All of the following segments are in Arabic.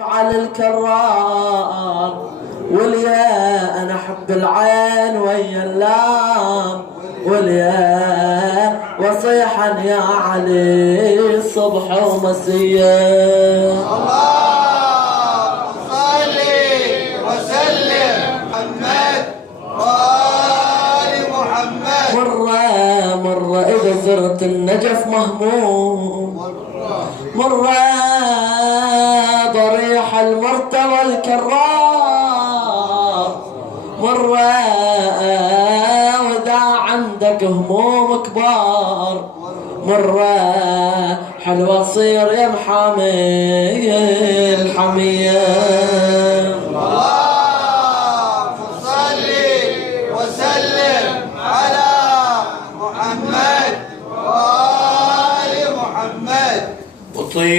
على الكرار واليا انا احب العين ويا اللام واليا وصيحا يا علي صبح ومسيا. اللهم صل وسلم محمد وآل محمد. مرة إذا زرت النجف مهموم مرة ضريح المرتوى الكرار مرة وإذا عندك هموم كبار مرة حلوة تصير يا محامي الحمية. اللهم صل وسلم على محمد وآل محمد. وطيبة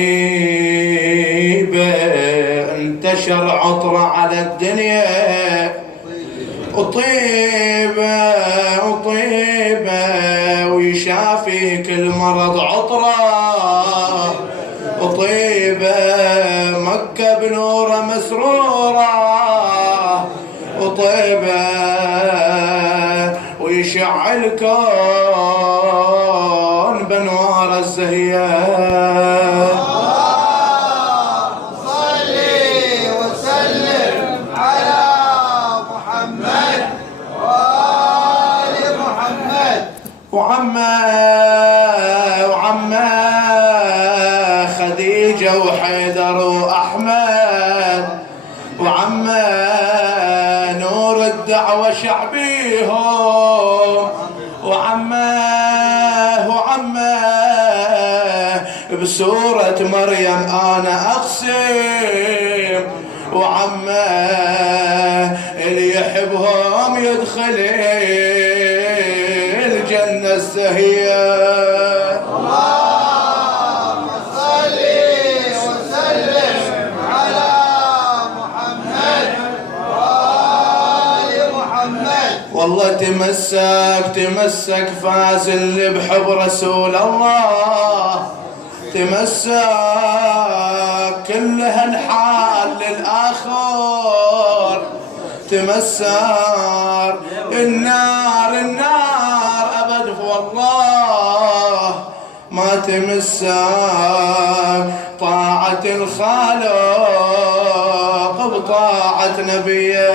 انتشر عطرة على الدنيا وطيبة ويشافي كل مرض عطرة وطيبة مكة بنورة مسرورة وطيبة ويشع الكون بنوار الزهيان. صل وسلم على محمد وآل محمد. وعمه خديجة وحيدر وأحمد وعمه نور الدعوة شعبيهم وعمه بسورة مريم أنا أقسم وعمه اللي يحبهم يدخل الجنة السهية. اللهم صل وسلم على محمد وآل محمد. والله تمسك فاز اللي بحب رسول الله تمسك كل هالحال للآخر تمسك النار أبد والله ما تمسك طاعة الخالق بطاعة نبيه.